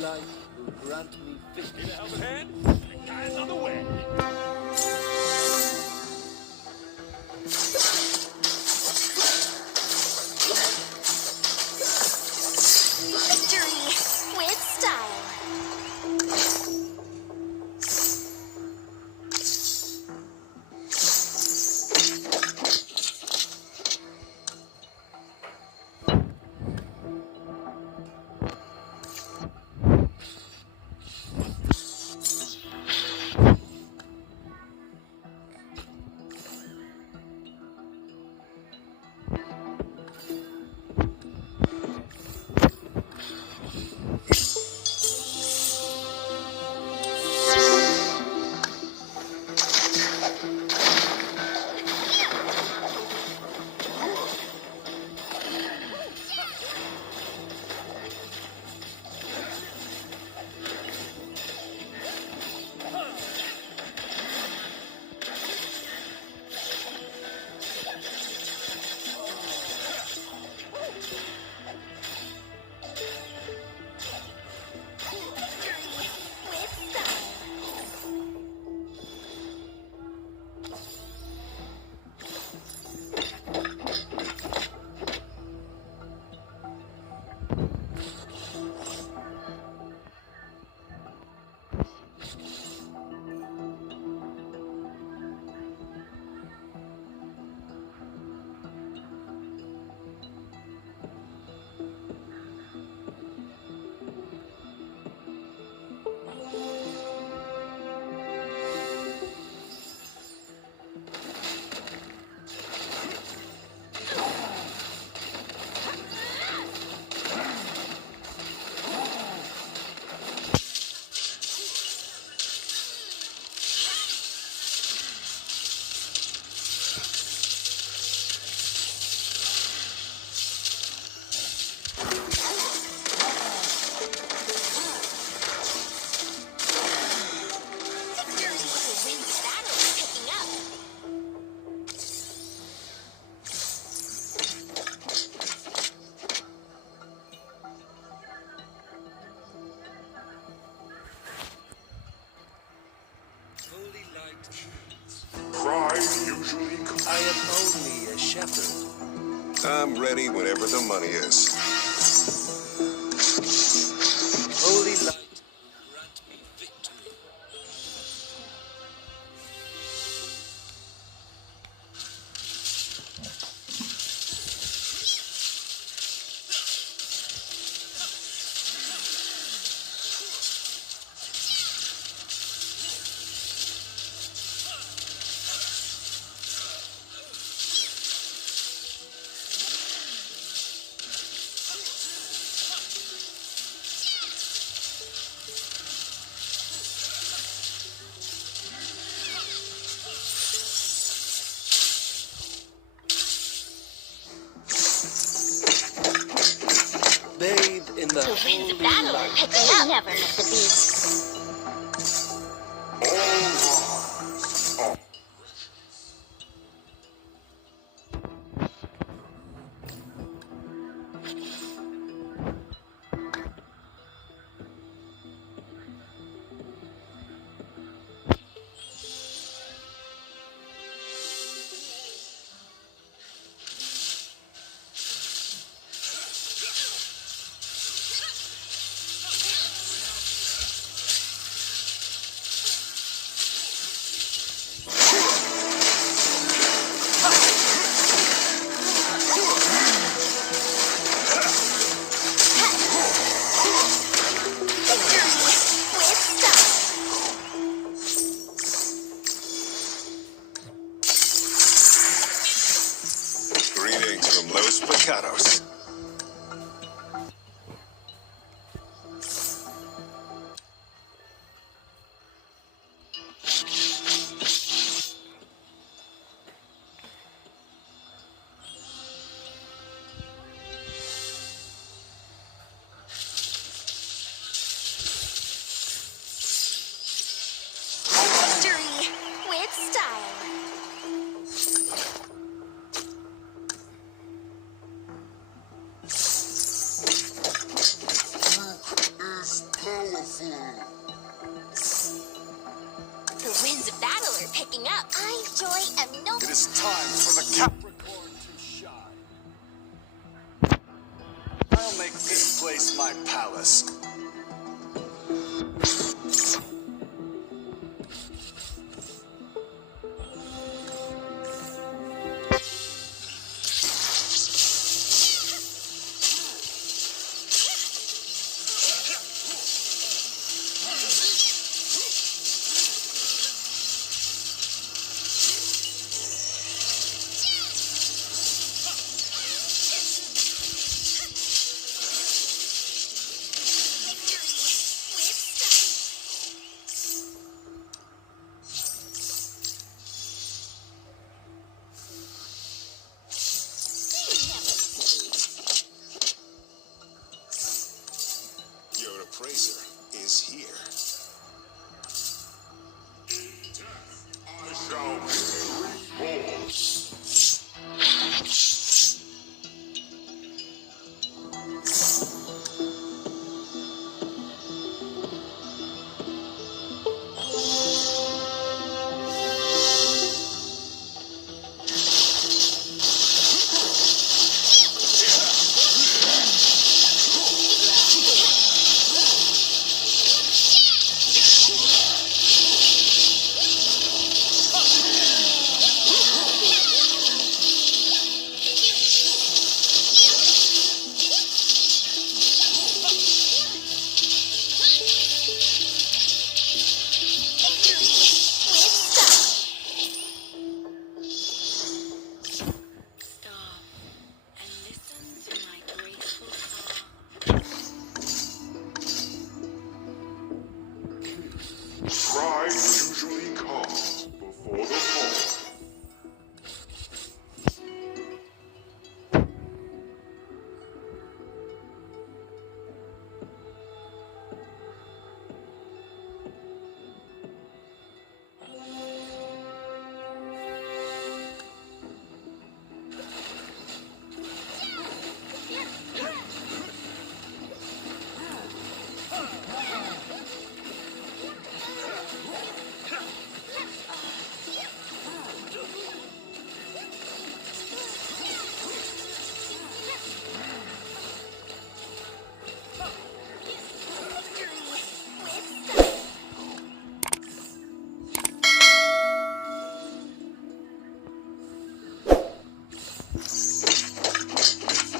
light will grant me victory. Need a helping hand? Guys on the way. Victory with style. Holy light shines. Pride usually I am only a shepherd. I'm ready whenever the money is. Holy light, grant me victory. Bathe in the Who wins the holy battle? light. Picking up. Never miss a beat. All greetings from Los Pecados. Victory with style. picking up. I, Joy, am no... It is time for the Capricorn to shine. I'll make this place my palace. Your appraiser is here. I shall be reborn. Pride usually comes before the fall.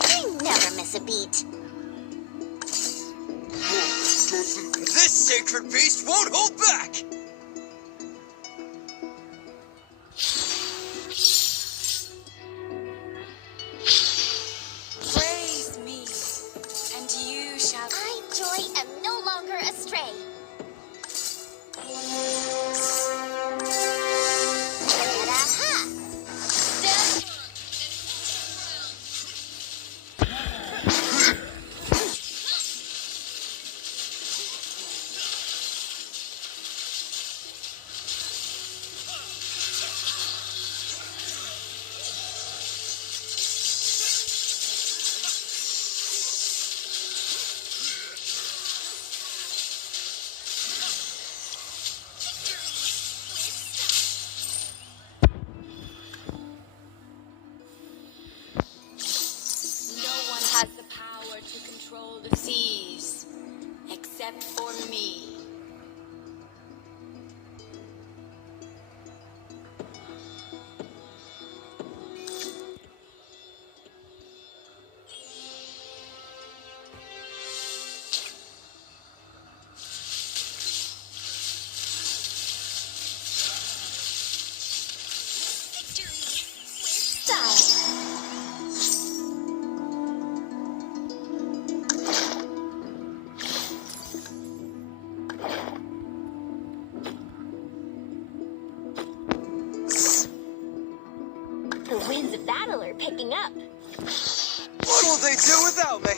I never miss a beat. This sacred beast won't hold back! Praise me, and you shall... I, Joy, am no longer astray. Ta-da-ha! Stand No one has the power to control the seas, except for me. Style. The winds of battle are picking up. What will they do without me?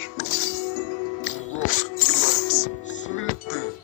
Sleeping.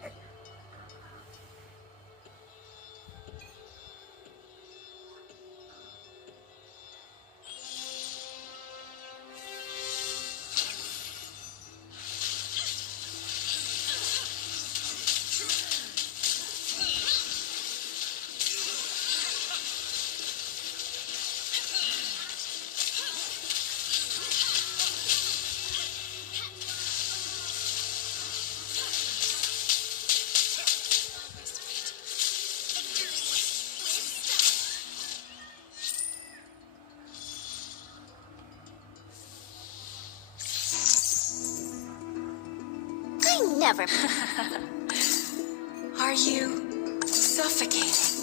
never. Are you suffocating?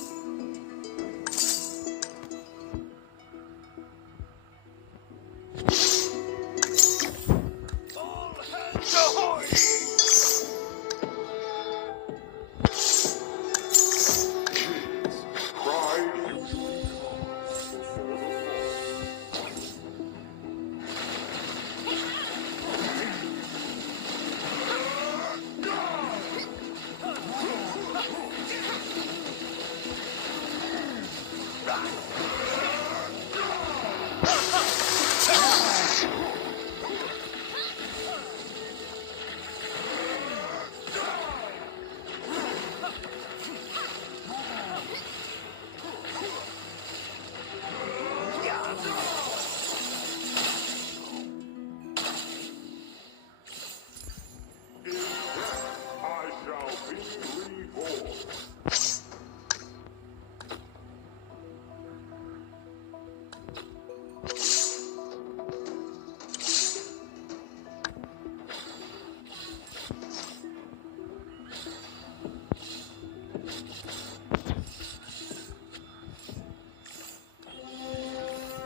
All hands ahoy! Pride usually comes before the fall. In death I shall be reborn.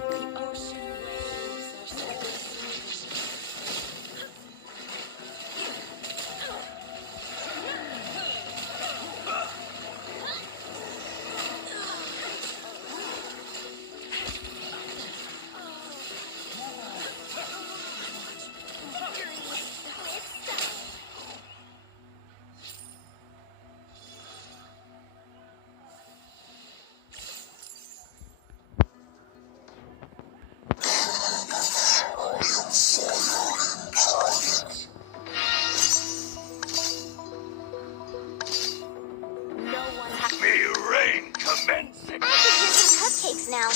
The ocean waves are so smooth. No one has. May rain commence I could use some cupcakes now.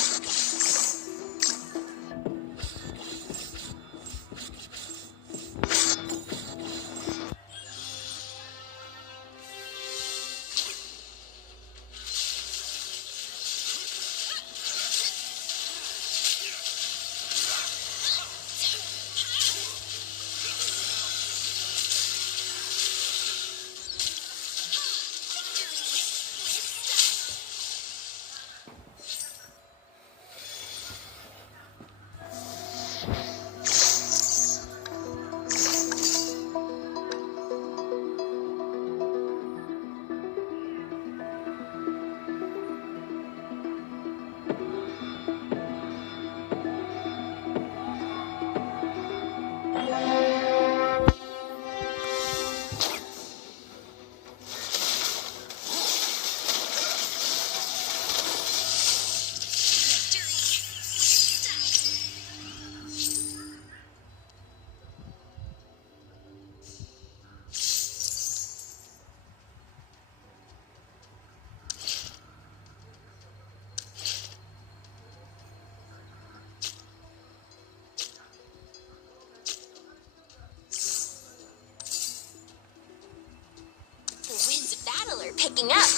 The winds of battle are picking up.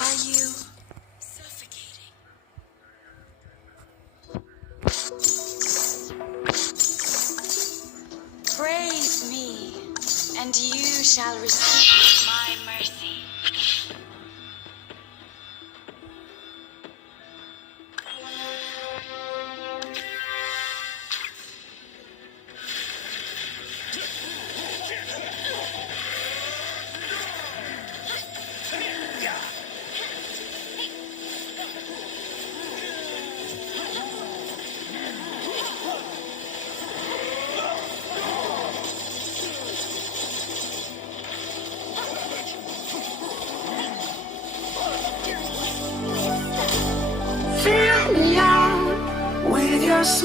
Are you suffocating? Praise me, and you shall receive my mercy.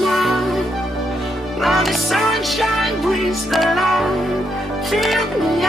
smile. Now the sunshine brings the light. Feel me